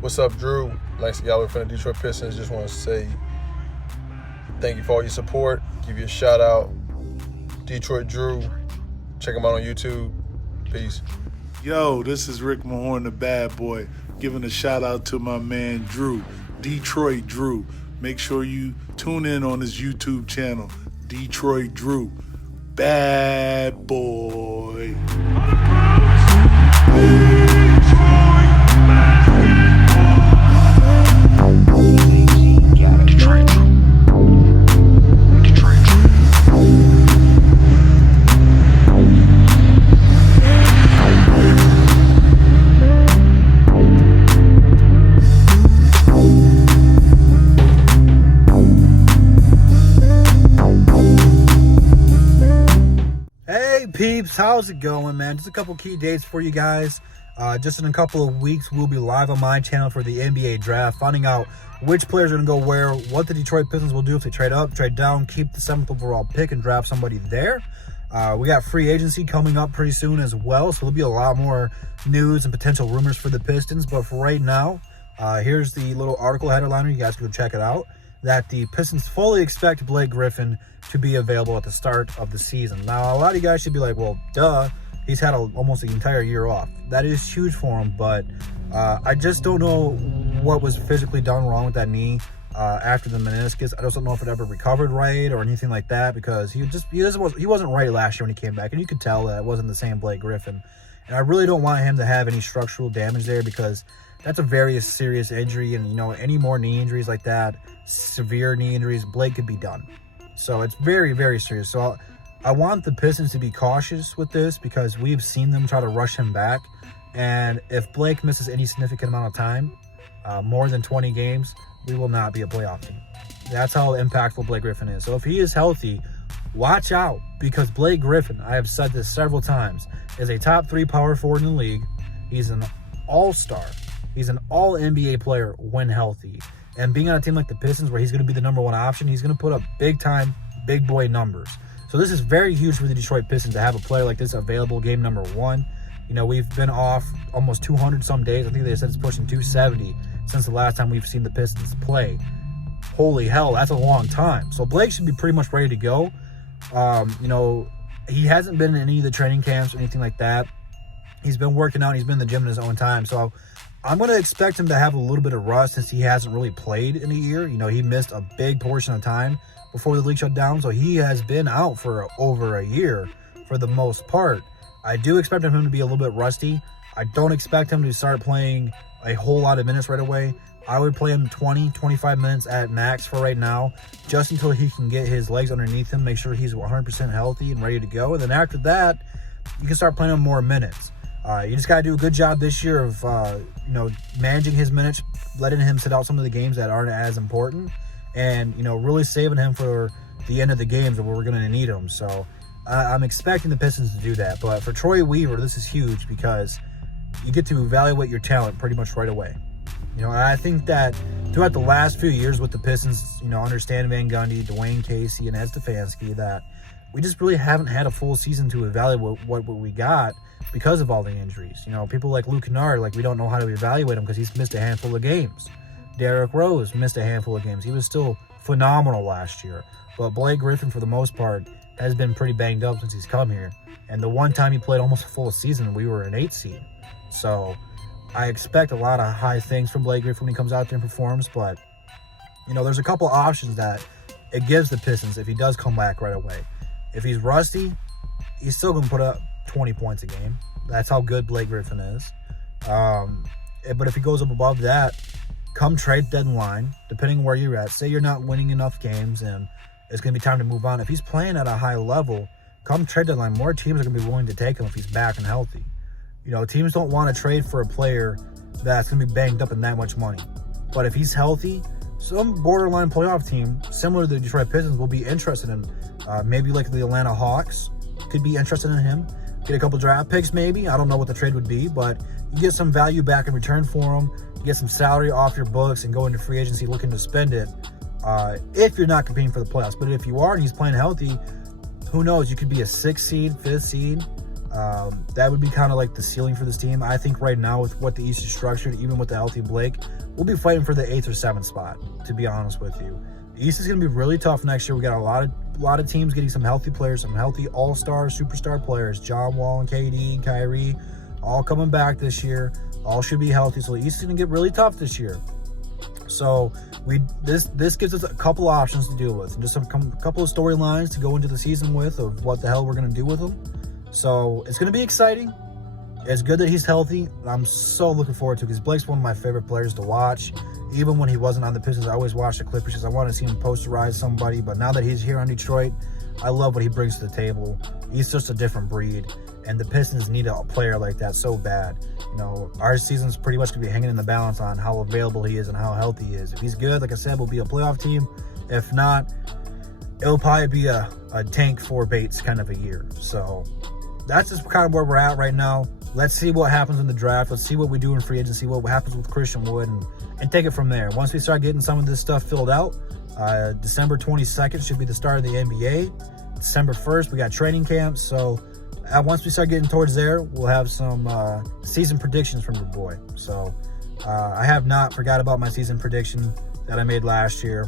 What's up, Drew? Lance Galloway from the Detroit Pistons. Just want to say thank you for all your support. Give you a shout out. Detroit Drew. Check him out on YouTube. Peace. Yo, this is Rick Mahorn, the bad boy, giving a shout out to my man Drew, Detroit Drew. Make sure you tune in on his YouTube channel, Detroit Drew. Bad boy. Peeps, how's it going, man? Just a couple key dates for you guys. Just in a couple of weeks, we'll be live on my channel for the NBA draft, finding out which players are going to go where, what the Detroit Pistons will do if they trade up, trade down, keep the 7th overall pick, and draft somebody there. We got free agency coming up pretty soon as well, so there'll be a lot more news and potential rumors for the Pistons. But for right now, here's the little article headliner. You guys can go check it out. That the Pistons fully expect Blake Griffin to be available at the start of the season. Now, a lot of you guys should be like, well, duh, he's had almost the entire year off. That is huge for him, but I just don't know what was physically done wrong with that knee after the meniscus. I just don't know if it ever recovered right or anything like that, because he wasn't right last year when he came back, and you could tell that it wasn't the same Blake Griffin. And I really don't want him to have any structural damage there, because that's a very serious injury, and any more knee injuries like that, severe knee injuries, Blake could be done. So it's very, very serious. So I want the Pistons to be cautious with this, because we've seen them try to rush him back. And if Blake misses any significant amount of time, more than 20 games, we will not be a playoff team. That's how impactful Blake Griffin is. So if he is healthy, watch out, because Blake Griffin, I have said this several times, is a top 3 power forward in the league. He's an all-star. He's an all-NBA player when healthy. And being on a team like the Pistons, where he's going to be the number 1 option, he's going to put up big-time, big boy numbers. So this is very huge for the Detroit Pistons to have a player like this available game number 1. We've been off almost 200-some days. I think they said it's pushing 270 since the last time we've seen the Pistons play. Holy hell, that's a long time. So Blake should be pretty much ready to go. He hasn't been in any of the training camps or anything like that. He's been working out. He's been in the gym in his own time. So I'm going to expect him to have a little bit of rust, since he hasn't really played in a year. He missed a big portion of time before the league shut down. So he has been out for over a year for the most part. I do expect him to be a little bit rusty. I don't expect him to start playing a whole lot of minutes right away. I would play him 20, 25 minutes at max for right now, just until he can get his legs underneath him, make sure he's 100% healthy and ready to go. And then after that, you can start playing him more minutes. You just got to do a good job this year of, managing his minutes, letting him sit out some of the games that aren't as important, and, really saving him for the end of the games where we're going to need him. So I'm expecting the Pistons to do that. But for Troy Weaver, this is huge, because you get to evaluate your talent pretty much right away. And I think that throughout the last few years with the Pistons, under Stan Van Gundy, Dwayne Casey, and Ed Stefanski, that we just really haven't had a full season to evaluate what we got, because of all the injuries. People like Luke Kennard, we don't know how to evaluate him, because he's missed a handful of games. Derrick Rose missed a handful of games. He was still phenomenal last year. But Blake Griffin, for the most part, has been pretty banged up since he's come here. And the one time he played almost a full season, we were an 8 seed. So I expect a lot of high things from Blake Griffin when he comes out there and performs. But, there's a couple options that it gives the Pistons if he does come back right away. If he's rusty, he's still going to put up 20 points a game. That's how good Blake Griffin is. But if he goes up above that, come trade deadline, depending where you're at, say you're not winning enough games and it's going to be time to move on. If he's playing at a high level, come trade deadline, more teams are going to be willing to take him if he's back and healthy. Teams don't want to trade for a player that's going to be banged up in that much money. But if he's healthy, some borderline playoff team, similar to the Detroit Pistons, will be interested in maybe like the Atlanta Hawks could be interested in him. Get a couple draft picks maybe. I don't know what the trade would be, but you get some value back in return for him. You get some salary off your books and go into free agency looking to spend it if you're not competing for the playoffs. But if you are and he's playing healthy, who knows? You could be a 6th seed, 5th seed. That would be kind of like the ceiling for this team. I think right now with what the East is structured, even with the healthy Blake, we'll be fighting for the 8th or 7th spot, to be honest with you. The East is going to be really tough next year. We got a lot of teams getting some healthy players, some healthy all-star, superstar players. John Wall and KD, Kyrie, all coming back this year. All should be healthy. So the East is going to get really tough this year. So this gives us a couple options to deal with, and just a couple of storylines to go into the season with of what the hell we're going to do with them. So it's going to be exciting. It's good that he's healthy. I'm so looking forward to it because Blake's one of my favorite players to watch. Even when he wasn't on the Pistons, I always watched the Clippers because I wanted to see him posterize somebody. But now that he's here on Detroit, I love what he brings to the table. He's just a different breed, and the Pistons need a player like that so bad. Our season's pretty much going to be hanging in the balance on how available he is and how healthy he is. If he's good, like I said, we'll be a playoff team. If not, it'll probably be a tank for Bates kind of a year. So that's just kind of where we're at right now. Let's see what happens in the draft. Let's see what we do in free agency, what happens with Christian Wood, and take it from there. Once we start getting some of this stuff filled out, December 22nd should be the start of the NBA. December 1st, we got training camps. So once we start getting towards there, we'll have some season predictions from your boy. So I have not forgot about my season prediction that I made last year,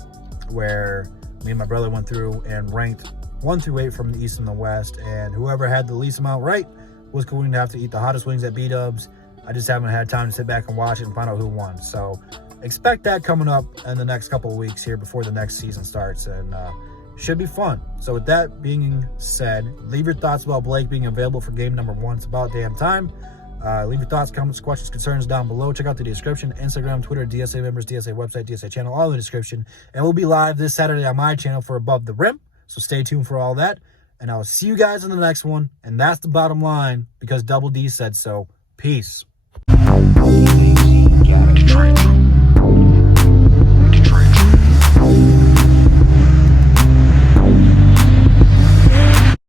where me and my brother went through and ranked 1 through 8 from the East and the West, and whoever had the least amount right was going to have to eat the hottest wings at B-Dubs. I just haven't had time to sit back and watch it and find out who won. So expect that coming up in the next couple of weeks here before the next season starts, and should be fun. So with that being said, leave your thoughts about Blake being available for game number 1. It's about damn time. Leave your thoughts, comments, questions, concerns down below. Check out the description, Instagram, Twitter, DSA members, DSA website, DSA channel, all in the description. And we'll be live this Saturday on my channel for Above the Rim. So stay tuned for all that. And I'll see you guys in the next one. And that's the bottom line, because Double D said so. Peace. Detroit.